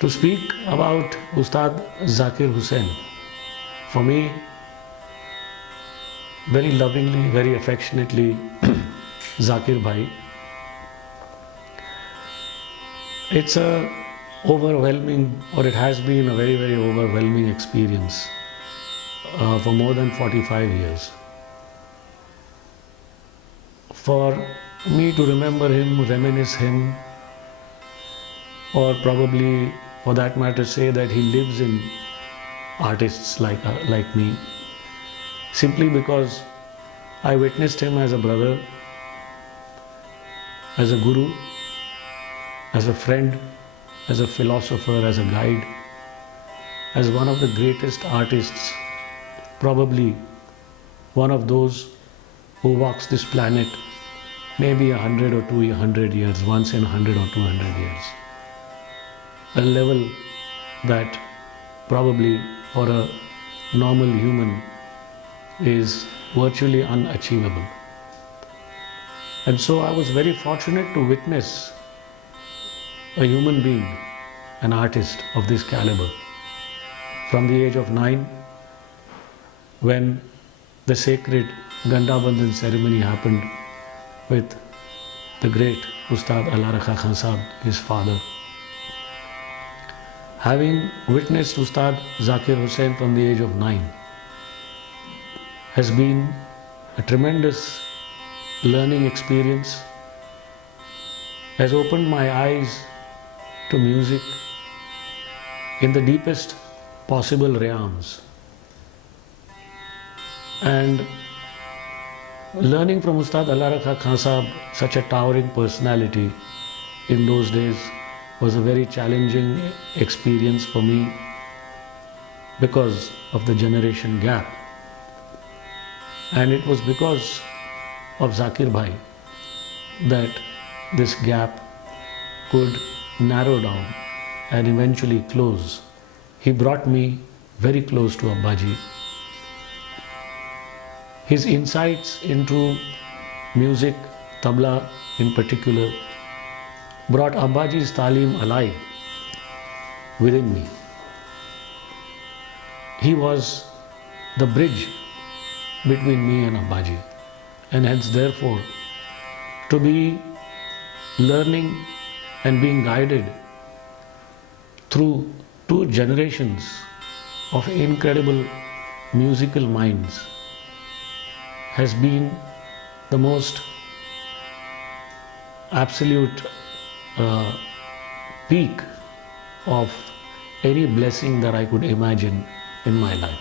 To speak about Ustad Zakir Hussain, for me, very lovingly, very affectionately, Zakir Bhai, it's a overwhelming, or it has been a very, very overwhelming experience for more than 45 years. For me to remember him, reminisce him, or probably for that matter say that he lives in artists like me, simply because I witnessed him as a brother, as a guru, as a friend, as a philosopher, as a guide, as one of the greatest artists, probably one of those who walks this planet maybe 100 or 200 years, once in 100 or 200 years. A level that probably for a normal human is virtually unachievable. And so I was very fortunate to witness a human being, an artist of this caliber, from the age of 9, when the sacred Ganda Bandhan ceremony happened with the great Ustad Allah Rakha Khan Sahab, his father. Having witnessed Ustad Zakir Hussain from the age of 9 has been a tremendous learning experience, has opened my eyes to music in the deepest possible realms. And learning from Ustad Allah Rakha Khan Sahab, such a towering personality in those days, was a very challenging experience for me because of the generation gap. And it was because of Zakir Bhai that this gap could narrow down and eventually close. He brought me very close to Abbaji. His insights into music, tabla in particular, brought Abbaji's talim alive within me. He was the bridge between me and Abbaji, and hence therefore to be learning and being guided through 2 generations of incredible musical minds has been the most absolute peak of any blessing that I could imagine in my life.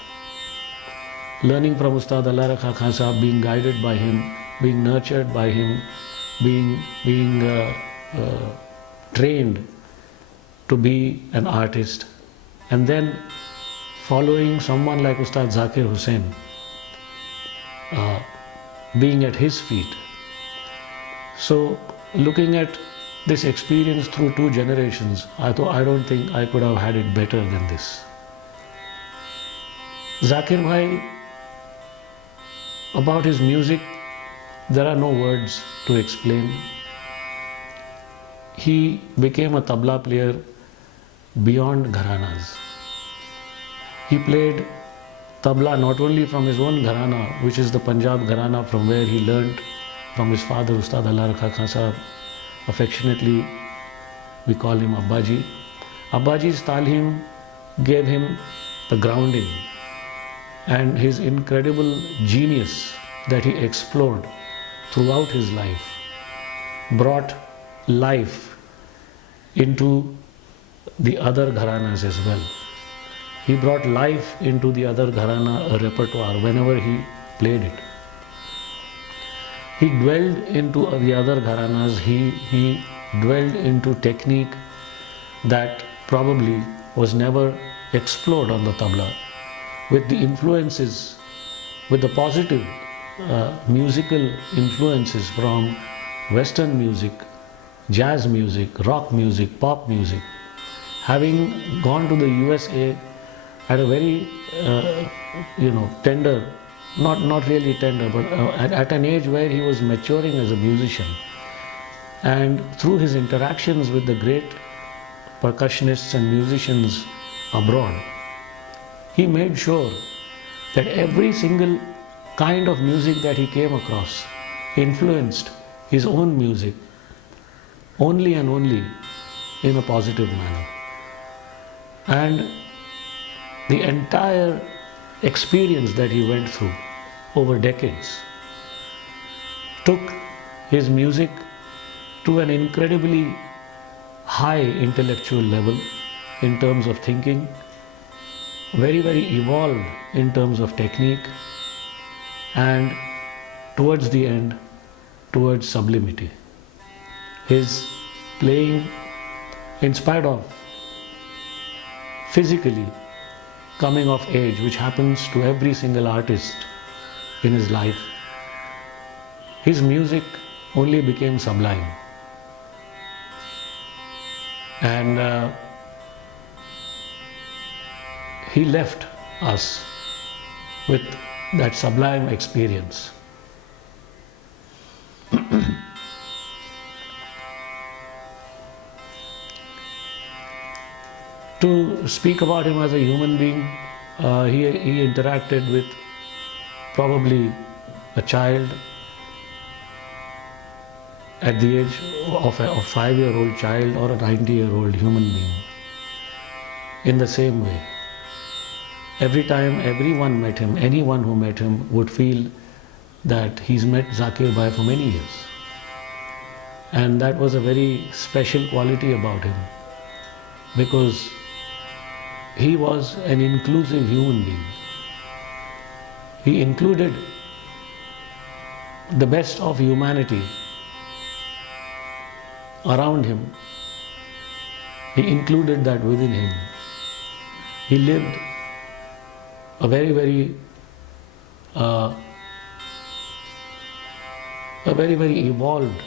Learning from Ustad Allah Rakha Khan Sahab, being guided by him, being nurtured by him, being trained to be an artist, and then following someone like Ustad Zakir Hussain, being at his feet. So looking at this experience through 2 generations, I don't think I could have had it better than this. Zakir Bhai, about his music, there are no words to explain. He became a tabla player beyond gharanas. He played tabla not only from his own gharana, which is the Punjab gharana from where he learnt from his father Ustad Allah Rakha Khan Sahab. Affectionately we call him Abbaji. Abbaji's talim gave him the grounding, and his incredible genius that he explored throughout his life brought life into the other gharanas as well. He brought life into the other gharana repertoire whenever he played it. He dwelled into the other gharanas, he dwelled into technique that probably was never explored on the tabla, with the influences, with the positive musical influences from Western music, jazz music, rock music, pop music. Having gone to the USA at a very tender, not really tender, but at an age where he was maturing as a musician, and through his interactions with the great percussionists and musicians abroad, he made sure that every single kind of music that he came across influenced his own music only and only in a positive manner. And the entire experience that he went through over decades took his music to an incredibly high intellectual level in terms of thinking, very, very evolved in terms of technique, and towards the end, towards sublimity. His playing, in spite of physically coming of age, which happens to every single artist in his life, his music only became sublime. And he left us with that sublime experience. To speak about him as a human being, he interacted with probably a child at the age of a 5-year-old child or a 90-year-old human being. In the same way, every time everyone met him, anyone who met him would feel that he's met Zakir Bhai for many years. And that was a very special quality about him, because he was an inclusive human being. He included the best of humanity around him. He included that within him. He lived a very, very evolved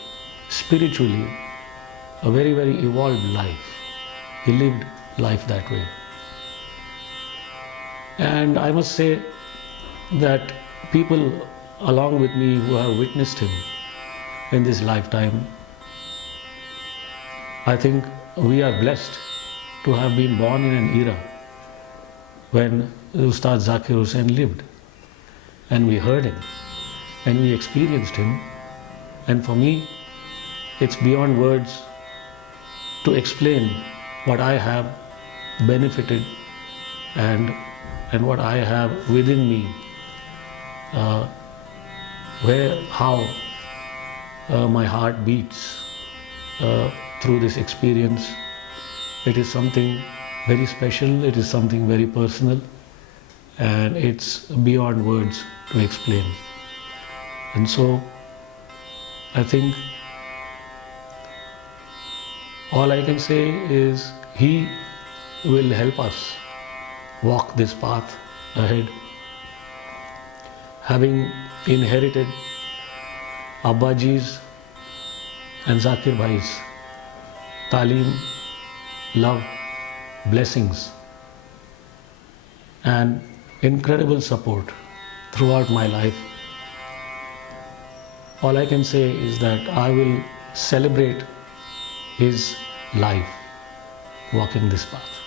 spiritually, a very, very evolved life. He lived life that way. And I must say that people along with me who have witnessed him in this lifetime, I think we are blessed to have been born in an era when Ustad Zakir Hussain lived, and we heard him and we experienced him. And for me, it's beyond words to explain what I have benefited and what I have within me, how my heart beats through this experience. It is something very special, it is something very personal, and it's beyond words to explain. And so I think all I can say is he will help us walk this path ahead, having inherited Abbaji's and Zakir Bhai's taaleem, love, blessings, and incredible support throughout my life. All I can say is that I will celebrate his life walking this path.